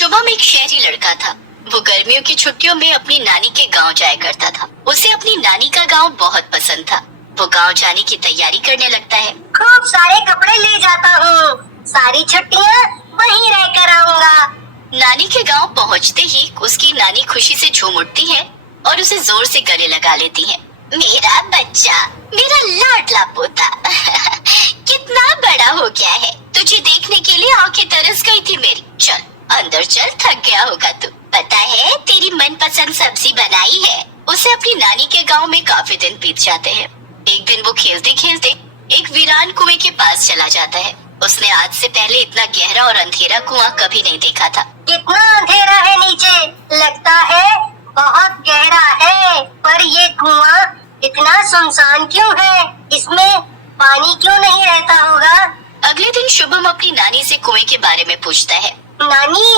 शुभम एक शहरी लड़का था। वो गर्मियों की छुट्टियों में अपनी नानी के गांव जाया करता था। उसे अपनी नानी का गांव बहुत पसंद था। वो गांव जाने की तैयारी करने लगता है। खूब सारे कपड़े ले जाता हूँ, सारी छुट्टियाँ वहीं रह कर आऊंगा। नानी के गांव पहुंचते ही उसकी नानी खुशी से झूम उठती है और उसे जोर से गले लगा लेती है। मेरा बच्चा, मेरा लाडला पोता कितना बड़ा हो गया है। तुझे देखने के लिए आंखें तरस गई थी मेरी। चल अंदर चल, थक गया होगा तू। पता है तेरी मनपसंद सब्जी बनाई है। उसे अपनी नानी के गांव में काफी दिन बीत जाते हैं। एक दिन वो खेलते खेलते एक वीरान कुएं के पास चला जाता है। उसने आज से पहले इतना गहरा और अंधेरा कुआं कभी नहीं देखा था। कितना अंधेरा है नीचे, लगता है बहुत गहरा है। पर ये कुआं इतना सुनसान क्यों है? इसमें पानी क्यों नहीं रहता होगा? अगले दिन शुभम अपनी नानी से कुएं के बारे में पूछता है। नानी,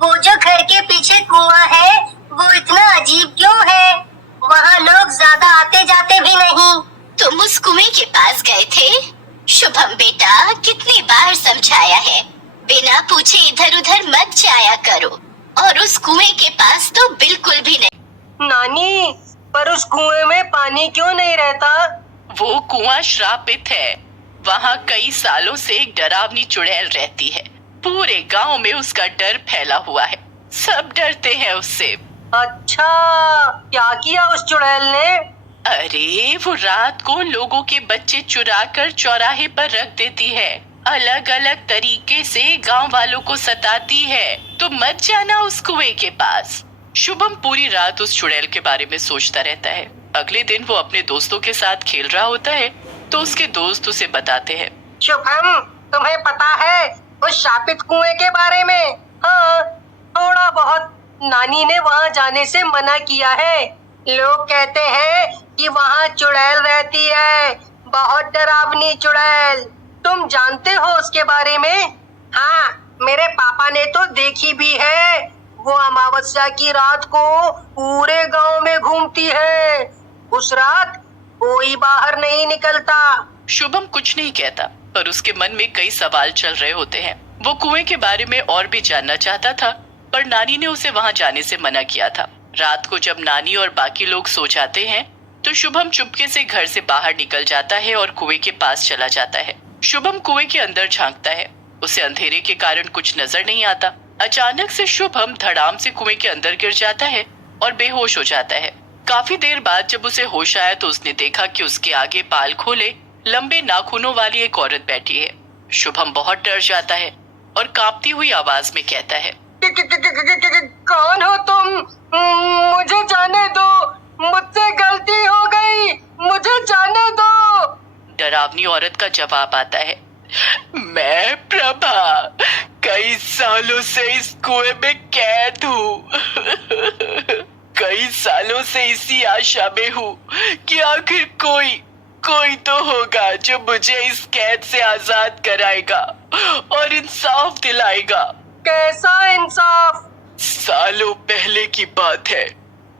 वो जो घर के पीछे कुआं है वो इतना अजीब क्यों है? वहाँ लोग ज्यादा आते जाते भी नहीं। तुम उस कुएं के पास गए थे? शुभम बेटा, कितनी बार समझाया है, बिना पूछे इधर उधर मत जाया करो। और उस कुएं के पास तो बिल्कुल भी नहीं। नानी, पर उस कुएं में पानी क्यों नहीं रहता? वो कुआं श्रापित है। वहाँ कई सालों से एक डरावनी चुड़ैल रहती है। पूरे गांव में उसका डर फैला हुआ है। सब डरते हैं उससे। अच्छा, क्या किया उस चुड़ैल ने? अरे वो रात को लोगों के बच्चे चुरा कर चौराहे पर रख देती है। अलग अलग तरीके से गांव वालों को सताती है। तो मत जाना उस कुएं के पास। शुभम पूरी रात उस चुड़ैल के बारे में सोचता रहता है। अगले दिन वो अपने दोस्तों के साथ खेल रहा होता है तो उसके दोस्त उसे बताते हैं। शुभम, तुम्हें पता है उस शापित कुएं के बारे में? हाँ, थोड़ा बहुत। नानी ने वहाँ जाने से मना किया है। लोग कहते हैं कि वहाँ चुड़ैल रहती है, बहुत डरावनी चुड़ैल। तुम जानते हो उसके बारे में? हाँ, मेरे पापा ने तो देखी भी है। वो अमावस्या की रात को पूरे गांव में घूमती है। उस रात कोई बाहर नहीं निकलता। शुभम कुछ नहीं कहता, पर उसके मन में कई सवाल चल रहे होते हैं। वो कुएं के बारे में और भी जानना चाहता था, पर नानी ने उसे वहां जाने से मना किया था। रात को जब नानी और बाकी लोग सो जाते हैं, तो शुभम चुपके से घर से बाहर निकल जाता है और कुएं के पास चला जाता है। शुभम कुएं के अंदर झांकता है। उसे अंधेरे के कारण कुछ नजर नहीं आता। अचानक से शुभम धड़ाम से कुएं के अंदर गिर जाता है और बेहोश हो जाता है। काफी देर बाद जब उसे होश आया तो उसने देखा कि उसके आगे बाल खोले लंबे नाखूनों वाली एक औरत बैठी है। शुभम बहुत डर जाता है और कांपती हुई आवाज में कहता है, कौन हो तुम? मुझे जाने दो, मुझसे गलती हो गई, मुझे जाने दो। डरावनी औरत का जवाब आता है, मैं प्रभा, कई सालों से इस कुएं में कैद हूँ। कई सालों से इसी आशा में हूँ कि आखिर कोई तो होगा जो मुझे इस कैद से आजाद कराएगा और इंसाफ दिलाएगा। कैसा इंसाफ? सालों पहले की बात है।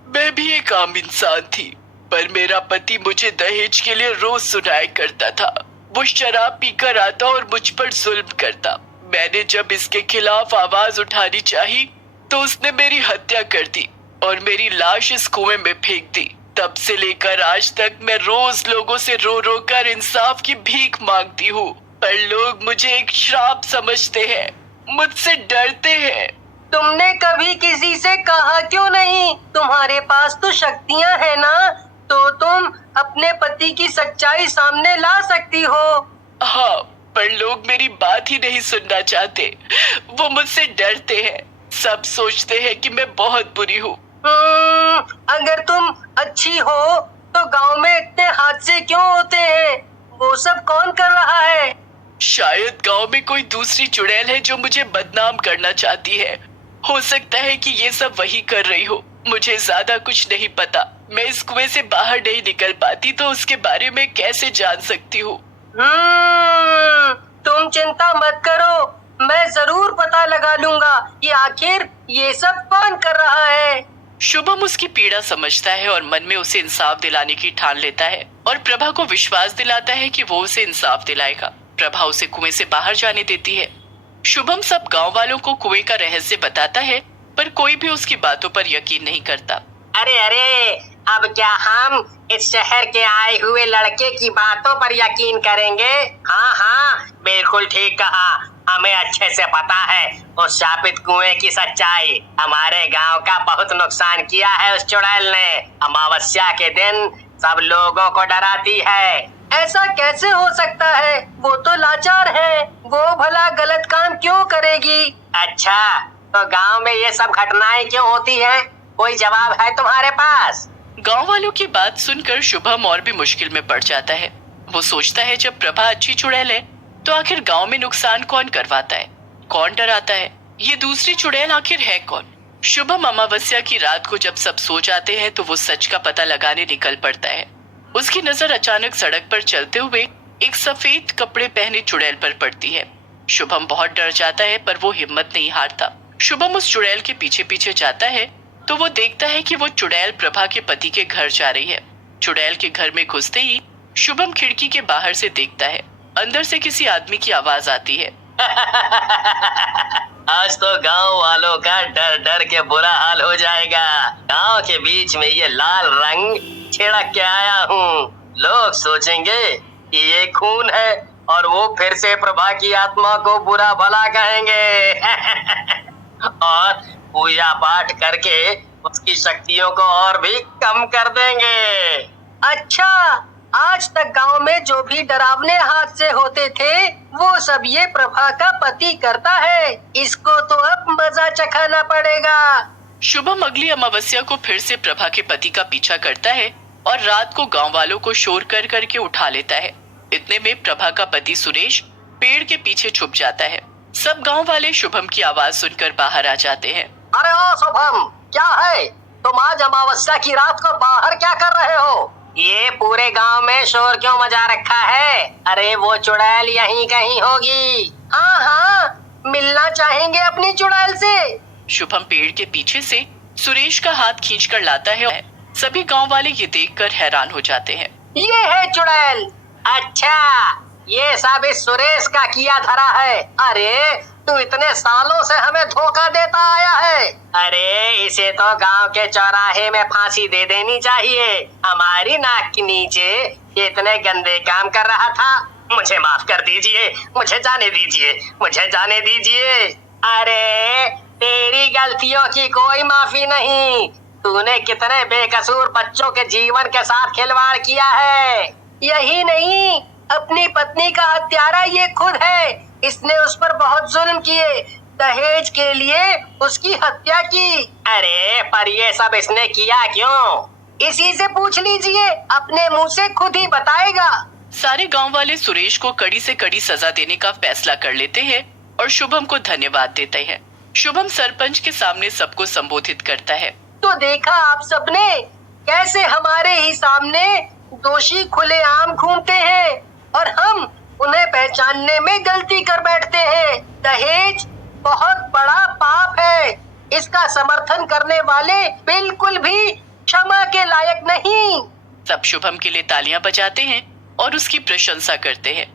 मैं भी एक आम इंसान थी, पर मेरा पति मुझे दहेज के लिए रोज सुनाया करता था। वो शराब पीकर आता और मुझ पर जुल्म करता। मैंने जब इसके खिलाफ आवाज उठानी चाही तो उसने मेरी हत्या कर दी और मेरी लाश इस कुएं में फेंक दी। तब से लेकर आज तक मैं रोज लोगों से रो रो कर इंसाफ की भीख मांगती हूँ, पर लोग मुझे एक श्राप समझते हैं, मुझसे डरते हैं। तुमने कभी किसी से कहा क्यों नहीं? तुम्हारे पास तो शक्तियाँ हैं ना, तो तुम अपने पति की सच्चाई सामने ला सकती हो। हाँ, पर लोग मेरी बात ही नहीं सुनना चाहते। वो मुझसे डरते हैं। सब सोचते हैं कि मैं बहुत बुरी हूँ। अगर तुम अच्छी हो तो गांव में इतने हादसे क्यों होते हैं? वो सब कौन कर रहा है? शायद गांव में कोई दूसरी चुड़ैल है जो मुझे बदनाम करना चाहती है। हो सकता है कि ये सब वही कर रही हो। मुझे ज्यादा कुछ नहीं पता। मैं इस कुएं से बाहर नहीं निकल पाती तो उसके बारे में कैसे जान सकती हूँ। तुम चिंता मत करो, मैं जरूर पता लगा लूंगा कि आखिर ये सब कौन कर रहा है। शुभम उसकी पीड़ा समझता है और मन में उसे इंसाफ दिलाने की ठान लेता है और प्रभा को विश्वास दिलाता है कि वो उसे इंसाफ दिलाएगा। प्रभा उसे कुएं से बाहर जाने देती है। शुभम सब गांव वालों को कुएं का रहस्य बताता है, पर कोई भी उसकी बातों पर यकीन नहीं करता। अरे अरे, अब क्या हम इस शहर के आए हुए लड़के की बातों पर यकीन करेंगे? हाँ हाँ, बिल्कुल ठीक कहा। हमें अच्छे से पता है उस शापित कुएं की सच्चाई। हमारे गांव का बहुत नुकसान किया है उस चुड़ैल ने। अमावस्या के दिन सब लोगों को डराती है। ऐसा कैसे हो सकता है? वो तो लाचार है, वो भला गलत काम क्यों करेगी? अच्छा, तो गांव में ये सब घटनाएं क्यों होती हैं? कोई जवाब है तुम्हारे पास? गांव वालों की बात सुनकर शुभम और भी मुश्किल में पड़ जाता है। वो सोचता है जब प्रभा अच्छी चुड़ैल है तो आखिर गांव में नुकसान कौन करवाता है, कौन डराता है? ये दूसरी चुड़ैल आखिर है कौन? शुभम अमावस्या की रात को जब सब सो जाते हैं तो वो सच का पता लगाने निकल पड़ता है। उसकी नजर अचानक सड़क पर चलते हुए एक सफेद कपड़े पहने चुड़ैल पर पड़ती है। शुभम बहुत डर जाता है, पर वो हिम्मत नहीं हारता। शुभम उस चुड़ैल के पीछे पीछे जाता है तो वो देखता है कि वो चुड़ैल प्रभा के पति के घर जा रही है। चुड़ैल के घर में घुसते ही शुभम खिड़की के बाहर से देखता है, अंदर से किसी आदमी की आवाज आती है। आज तो गांव वालों का डर डर के बुरा हाल हो जाएगा। गांव के बीच में ये लाल रंग छिड़क के आया हूँ। लोग सोचेंगे कि ये खून है और वो फिर से प्रभा की आत्मा को बुरा भला कहेंगे। और पूजा पाठ करके उसकी शक्तियों को और भी कम कर देंगे। अच्छा, आज तक गांव में जो भी डरावने हादसे होते थे वो सब ये प्रभा का पति करता है। इसको तो अब मजा चखाना पड़ेगा। शुभम अगली अमावस्या को फिर से प्रभा के पति का पीछा करता है और रात को गांव वालों को शोर कर करके उठा लेता है। इतने में प्रभा का पति सुरेश पेड़ के पीछे छुप जाता है। सब गांव वाले शुभम की आवाज सुनकर बाहर आ जाते हैं। अरे ओ शुभम, क्या है? तुम आज अमावस्या की रात को बाहर क्या कर रहे हो? ये पूरे गांव में शोर क्यों मचा रखा है? अरे वो चुड़ैल यहीं कहीं होगी। हाँ हाँ, मिलना चाहेंगे अपनी चुड़ैल से। शुभम पेड़ के पीछे से सुरेश का हाथ खींचकर लाता है। सभी गांव वाले ये देखकर हैरान हो जाते हैं। ये है चुड़ैल। अच्छा, ये सब इस सुरेश का किया धरा है। अरे तू इतने सालों से हमें धोखा देता आया है। अरे इसे तो गांव के चौराहे में फांसी दे देनी चाहिए। हमारी नाक के नीचे ये इतने गंदे काम कर रहा था। मुझे माफ कर दीजिए, मुझे जाने दीजिए, मुझे जाने दीजिए। अरे तेरी गलतियों की कोई माफी नहीं। तूने कितने बेकसूर बच्चों के जीवन के साथ खिलवाड़ किया है। यही नहीं, अपनी पत्नी का हत्यारा ये खुद है। इसने उस पर बहुत जुल्म किए, दहेज के लिए उसकी हत्या की। अरे पर ये सब इसने किया क्यों? इसी से पूछ लीजिए, अपने मुंह से खुद ही बताएगा। सारे गांव वाले सुरेश को कड़ी से कड़ी सजा देने का फैसला कर लेते हैं और शुभम को धन्यवाद देते हैं। शुभम सरपंच के सामने सबको संबोधित करता है। तो देखा आप सबने कैसे हमारे ही सामने दोषी खुलेआम घूमते हैं और हम उन्हें पहचानने में गलती कर बैठते हैं। दहेज बहुत बड़ा पाप है। इसका समर्थन करने वाले बिल्कुल भी क्षमा के लायक नहीं। सब शुभम के लिए तालियां बजाते हैं और उसकी प्रशंसा करते हैं।